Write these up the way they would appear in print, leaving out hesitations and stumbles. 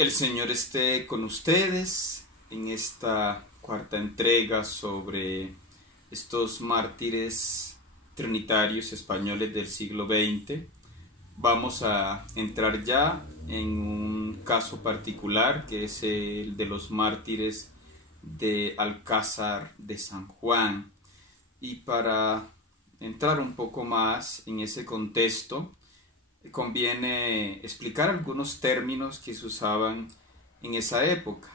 El Señor esté con ustedes en esta cuarta entrega sobre estos mártires trinitarios españoles del siglo XX. Vamos a entrar ya en un caso particular que es el de los mártires de Alcázar de San Juan. Y para entrar un poco más en ese contexto, conviene explicar algunos términos que se usaban en esa época.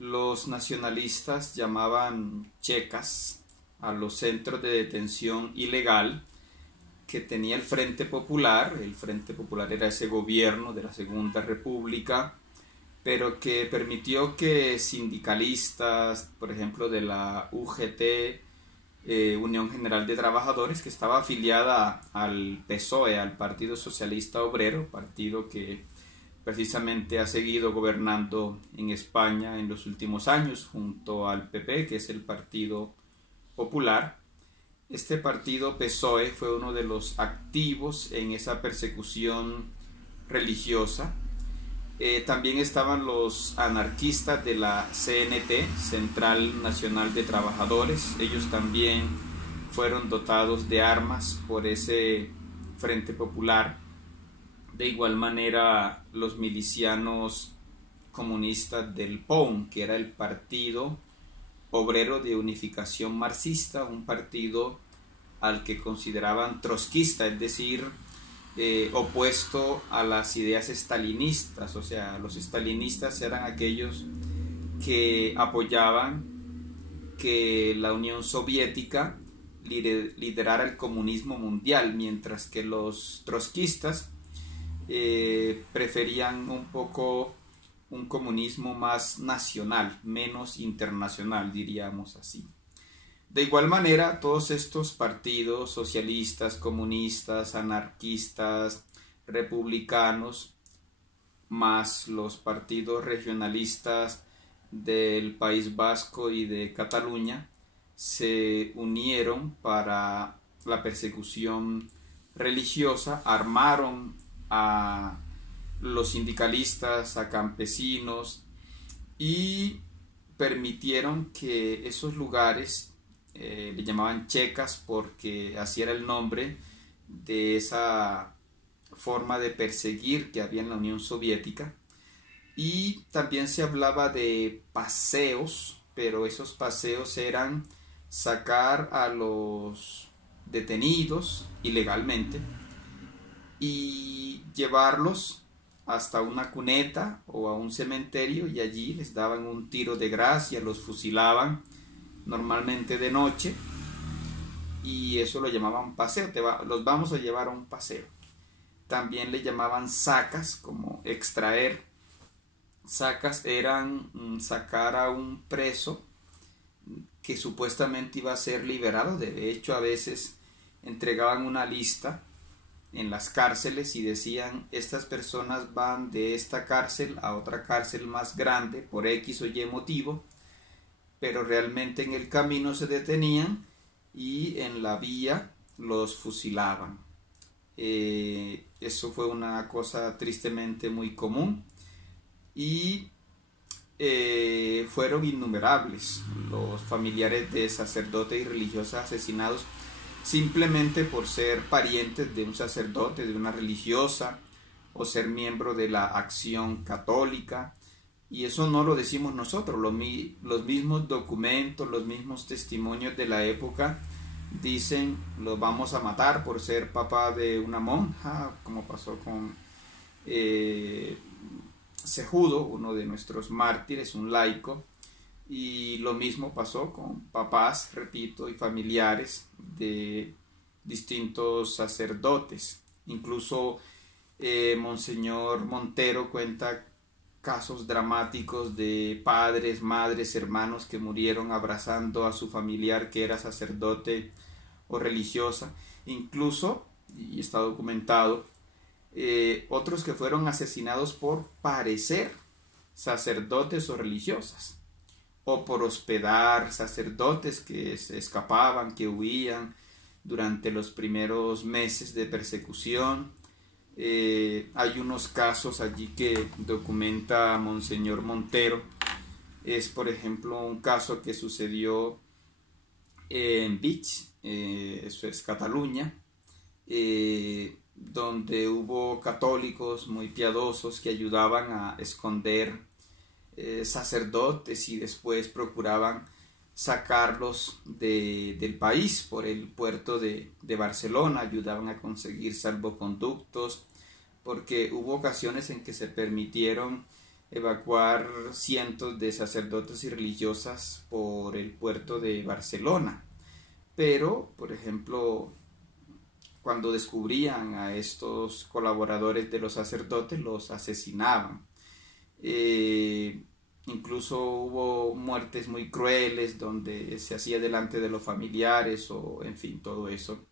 Los nacionalistas llamaban checas a los centros de detención ilegal que tenía el Frente Popular. El Frente Popular era ese gobierno de la Segunda República, pero que permitió que sindicalistas, por ejemplo de la UGT, Unión General de Trabajadores, que estaba afiliada al PSOE, al Partido Socialista Obrero, partido que precisamente ha seguido gobernando en España en los últimos años junto al PP, que es el Partido Popular. Este partido PSOE fue uno de los activos en esa persecución religiosa. También estaban los anarquistas de la CNT, Central Nacional de Trabajadores. Ellos también fueron dotados de armas por ese Frente Popular. De igual manera, los milicianos comunistas del POUM, que era el Partido Obrero de Unificación Marxista, un partido al que consideraban trotskista, es decir, opuesto a las ideas estalinistas. O sea, los estalinistas eran aquellos que apoyaban que la Unión Soviética liderara el comunismo mundial, mientras que los trotskistas preferían un poco un comunismo más nacional, menos internacional, diríamos así. De igual manera, todos estos partidos socialistas, comunistas, anarquistas, republicanos, más los partidos regionalistas del País Vasco y de Cataluña, se unieron para la persecución religiosa, armaron a los sindicalistas, a campesinos, y permitieron que esos lugares le llamaban checas porque así era el nombre de esa forma de perseguir que había en la Unión Soviética. Y también se hablaba de paseos, pero esos paseos eran sacar a los detenidos ilegalmente y llevarlos hasta una cuneta o a un cementerio, y allí les daban un tiro de gracia, los fusilaban normalmente de noche, y eso lo llamaban paseo. Los vamos a llevar a un paseo. También le llamaban sacas, como extraer. Sacas eran sacar a un preso que supuestamente iba a ser liberado. De hecho, a veces entregaban una lista en las cárceles y decían: estas personas van de esta cárcel a otra cárcel más grande por X o Y motivo, pero realmente en el camino se detenían y en la vía los fusilaban. Eso fue una cosa tristemente muy común, y fueron innumerables los familiares de sacerdotes y religiosas asesinados simplemente por ser parientes de un sacerdote, de una religiosa, o ser miembro de la Acción Católica. Y eso no lo decimos nosotros, los mismos documentos, los mismos testimonios de la época dicen: los vamos a matar por ser papá de una monja, como pasó con Cejudo, uno de nuestros mártires, un laico. Y lo mismo pasó con papás, repito, y familiares de distintos sacerdotes. Incluso Monseñor Montero cuenta casos dramáticos de padres, madres, hermanos que murieron abrazando a su familiar que era sacerdote o religiosa. Incluso, y está documentado, otros que fueron asesinados por parecer sacerdotes o religiosas, o por hospedar sacerdotes que se escapaban, que huían durante los primeros meses de persecución. Hay unos casos allí que documenta Monseñor Montero. Es, por ejemplo, un caso que sucedió en Vich, eso es Cataluña, donde hubo católicos muy piadosos que ayudaban a esconder sacerdotes y después procuraban sacarlos del país por el puerto de Barcelona, ayudaban a conseguir salvoconductos, porque hubo ocasiones en que se permitieron evacuar cientos de sacerdotes y religiosas por el puerto de Barcelona. Pero, por ejemplo, cuando descubrían a estos colaboradores de los sacerdotes, los asesinaban. Incluso hubo muertes muy crueles donde se hacía delante de los familiares o en fin, todo eso.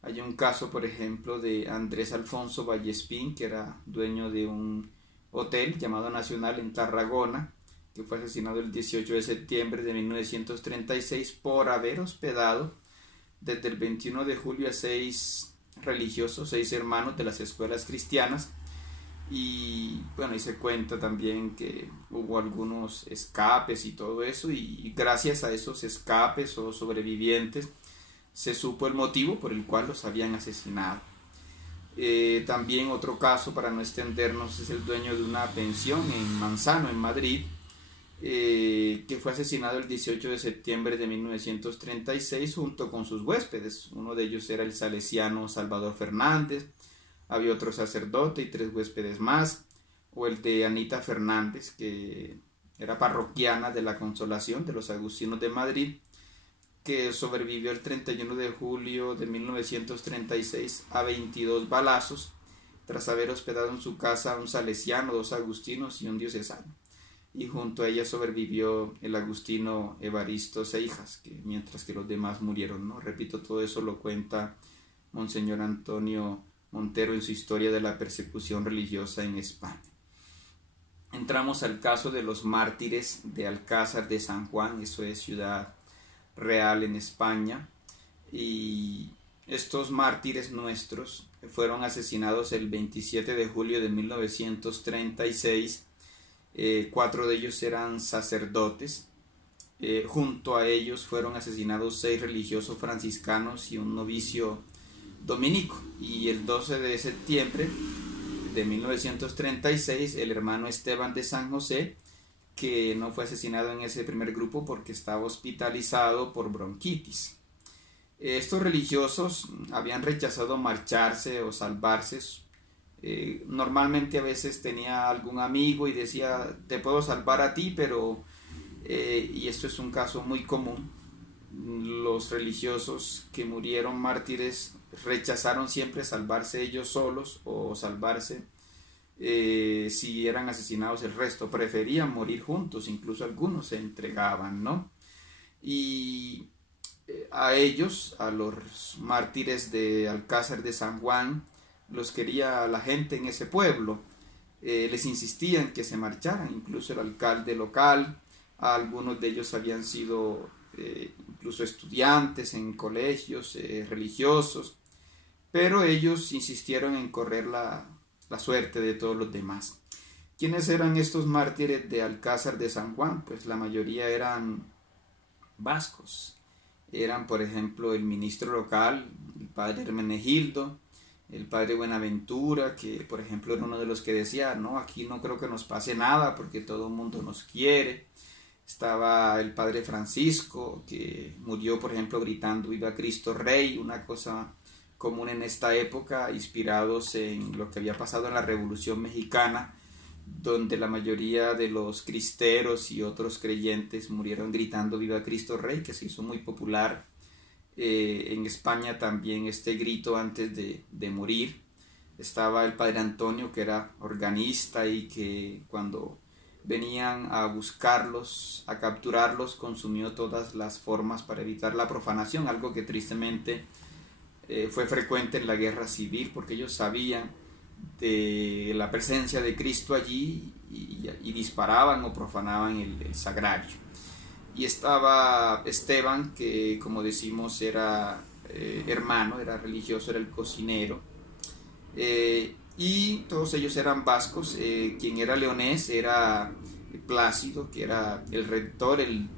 Hay un caso, por ejemplo, de Andrés Alfonso Vallespín, que era dueño de un hotel llamado Nacional en Tarragona, que fue asesinado el 18 de septiembre de 1936 por haber hospedado desde el 21 de julio a 6 religiosos, 6 hermanos de las escuelas cristianas. Y bueno, y se cuenta también que hubo algunos escapes y todo eso, y gracias a esos escapes o sobrevivientes se supo el motivo por el cual los habían asesinado. También otro caso, para no extendernos, es el dueño de una pensión en Manzano, en Madrid, que fue asesinado el 18 de septiembre de 1936 junto con sus huéspedes. Uno de ellos era el salesiano Salvador Fernández, había otro sacerdote y 3 huéspedes más, o el de Anita Fernández, que era parroquiana de la Consolación de los Agustinos de Madrid, que sobrevivió el 31 de julio de 1936 a 22 balazos tras haber hospedado en su casa a un salesiano, 2 agustinos y un diocesano. Y junto a ella sobrevivió el agustino Evaristo Seijas, mientras que los demás murieron, ¿no? Repito, todo eso lo cuenta Monseñor Antonio Montero en su Historia de la Persecución Religiosa en España. Entramos al caso de los mártires de Alcázar de San Juan, eso es Ciudad Real en España, y estos mártires nuestros fueron asesinados el 27 de julio de 1936. 4 de ellos eran sacerdotes. Junto a ellos fueron asesinados 6 religiosos franciscanos y un novicio dominico. Y el 12 de septiembre de 1936 el hermano Esteban de San José, que no fue asesinado en ese primer grupo porque estaba hospitalizado por bronquitis. Estos religiosos habían rechazado marcharse o salvarse. Normalmente a veces tenía algún amigo y decía, te puedo salvar a ti, pero y esto es un caso muy común. Los religiosos que murieron mártires rechazaron siempre salvarse ellos solos o salvarse si eran asesinados el resto, preferían morir juntos, incluso algunos se entregaban, ¿no? Y a ellos, a los mártires de Alcázar de San Juan, los quería la gente en ese pueblo, les insistían que se marcharan, incluso el alcalde local. Algunos de ellos habían sido incluso estudiantes en colegios religiosos, pero ellos insistieron en correr la suerte de todos los demás. ¿Quiénes eran estos mártires de Alcázar de San Juan? Pues la mayoría eran vascos. Eran, por ejemplo, el ministro local, el padre Hermenegildo, el padre Buenaventura, que por ejemplo era uno de los que decía, no, aquí no creo que nos pase nada porque todo el mundo nos quiere. Estaba el padre Francisco, que murió, por ejemplo, gritando Viva Cristo Rey, una cosa común en esta época, inspirados en lo que había pasado en la Revolución Mexicana, donde la mayoría de los cristeros y otros creyentes murieron gritando Viva Cristo Rey, que se hizo muy popular en España también este grito antes de morir. Estaba el padre Antonio, que era organista y que cuando venían a buscarlos, a capturarlos, consumió todas las formas para evitar la profanación, algo que tristemente fue frecuente en la guerra civil, porque ellos sabían de la presencia de Cristo allí y disparaban o profanaban el sagrario. Y estaba Esteban, que como decimos era hermano, era religioso, era el cocinero. y todos ellos eran vascos. Quien era leonés era Plácido, que era el rector, el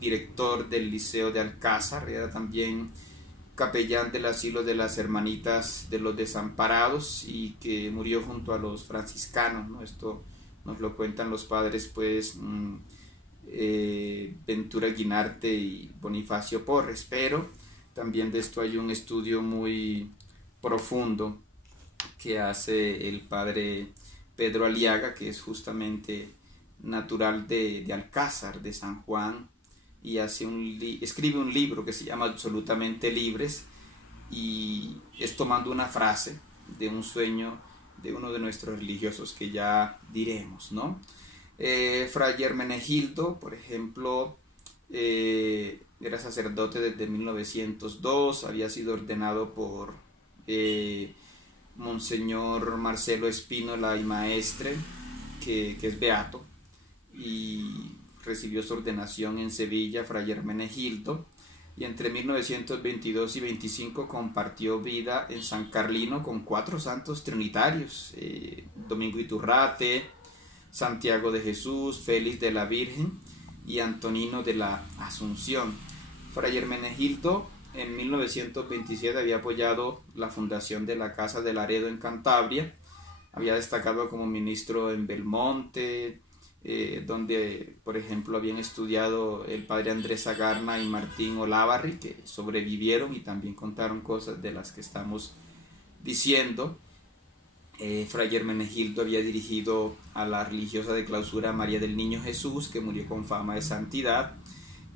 director del Liceo de Alcázar, era también capellán del asilo de las Hermanitas de los Desamparados y que murió junto a los franciscanos, ¿no? Esto nos lo cuentan los padres, pues, Ventura Guinarte y Bonifacio Porres, pero también de esto hay un estudio muy profundo que hace el padre Pedro Aliaga, que es justamente natural de Alcázar, de San Juan, y escribe un libro que se llama Absolutamente Libres, y es tomando una frase de un sueño de uno de nuestros religiosos que ya diremos, ¿no? Fray Hermenegildo, por ejemplo, era sacerdote desde 1902, había sido ordenado por Monseñor Marcelo Espínola y Maestre, que es beato, y recibió su ordenación en Sevilla, Fray Hermenegildo, y entre 1922 y 25 compartió vida en San Carlino con 4 santos trinitarios, Domingo Iturrate, Santiago de Jesús, Félix de la Virgen y Antonino de la Asunción. Fray Hermenegildo en 1927 había apoyado la fundación de la Casa de Laredo en Cantabria, había destacado como ministro en Belmonte, donde por ejemplo habían estudiado el padre Andrés Agarna y Martín Olavarri, que sobrevivieron y también contaron cosas de las que estamos diciendo. Fray Hermenegildo había dirigido a la religiosa de clausura María del Niño Jesús, que murió con fama de santidad,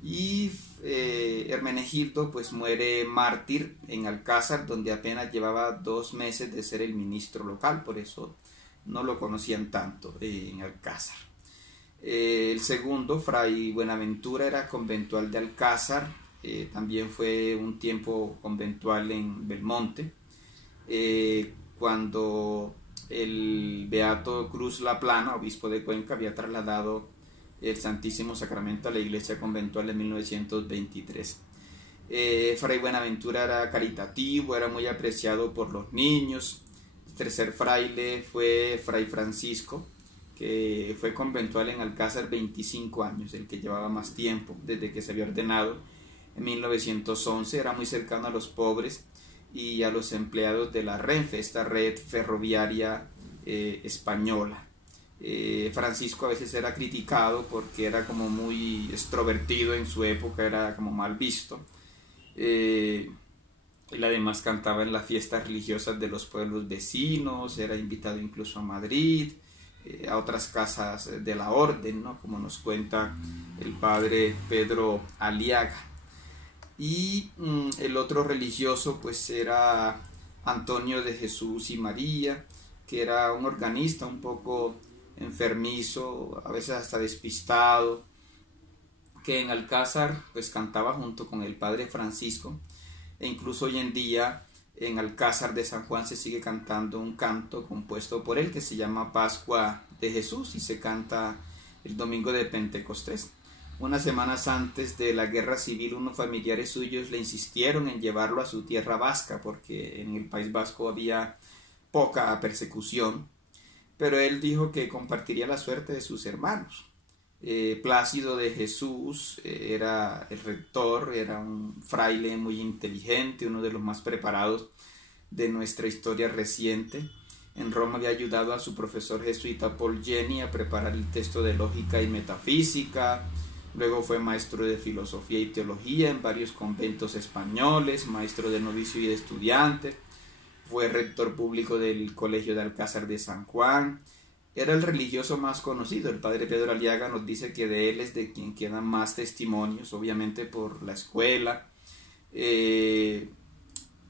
y Hermenegildo pues muere mártir en Alcázar, donde apenas llevaba 2 meses de ser el ministro local, por eso no lo conocían tanto en Alcázar. El segundo, Fray Buenaventura, era conventual de Alcázar, también fue un tiempo conventual en Belmonte. Cuando el beato Cruz Laplana, obispo de Cuenca, había trasladado el Santísimo Sacramento a la iglesia conventual en 1923. Fray Buenaventura era caritativo, era muy apreciado por los niños. El tercer fraile fue Fray Francisco, que fue conventual en Alcázar 25 años, el que llevaba más tiempo desde que se había ordenado en 1911. Era muy cercano a los pobres y a los empleados de la Renfe, esta red ferroviaria española. Francisco a veces era criticado porque era como muy extrovertido en su época, era como mal visto. Él además cantaba en las fiestas religiosas de los pueblos vecinos, era invitado incluso a Madrid, a otras casas de la orden, ¿no? Como nos cuenta el padre Pedro Aliaga. Y el otro religioso pues era Antonio de Jesús y María, que era un organista un poco enfermizo, a veces hasta despistado, que en Alcázar pues cantaba junto con el padre Francisco, e incluso hoy en día en Alcázar de San Juan se sigue cantando un canto compuesto por él que se llama Pascua de Jesús y se canta el domingo de Pentecostés. Unas semanas antes de la guerra civil, unos familiares suyos le insistieron en llevarlo a su tierra vasca porque en el País Vasco había poca persecución, pero él dijo que compartiría la suerte de sus hermanos. Plácido de Jesús era el rector, era un fraile muy inteligente, uno de los más preparados de nuestra historia reciente. En Roma había ayudado a su profesor jesuita Paul Jenny a preparar el texto de lógica y metafísica. Luego fue maestro de filosofía y teología en varios conventos españoles, maestro de novicio y de estudiante. Fue rector público del Colegio de Alcázar de San Juan. Era el religioso más conocido. El padre Pedro Aliaga nos dice que de él es de quien quedan más testimonios, obviamente por la escuela.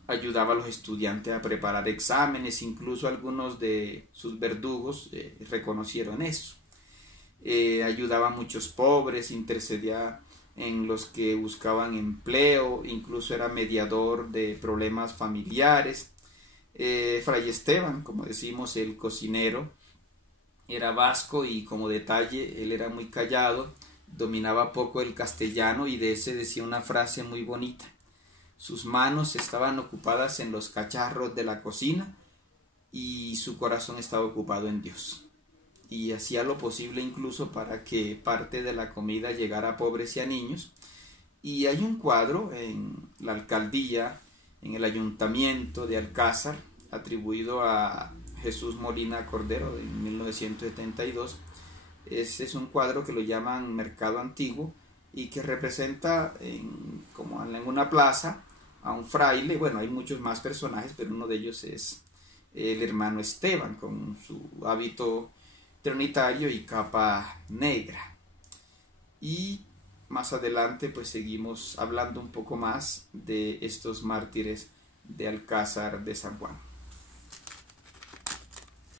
Ayudaba a los estudiantes a preparar exámenes, incluso algunos de sus verdugos reconocieron eso. Ayudaba a muchos pobres, intercedía en los que buscaban empleo, incluso era mediador de problemas familiares. Fray Esteban, como decimos, el cocinero, era vasco y como detalle él era muy callado, dominaba poco el castellano y de ese decía una frase muy bonita: sus manos estaban ocupadas en los cacharros de la cocina y su corazón estaba ocupado en Dios. Y hacía lo posible incluso para que parte de la comida llegara a pobres y a niños. Y hay un cuadro en la alcaldía, en el ayuntamiento de Alcázar, atribuido a Jesús Molina Cordero en 1972. Es un cuadro que lo llaman Mercado Antiguo y que representa como en una plaza a un fraile. Bueno, hay muchos más personajes, pero uno de ellos es el hermano Esteban con su hábito trinitario y capa negra. Y más adelante pues seguimos hablando un poco más de estos mártires de Alcázar de San Juan.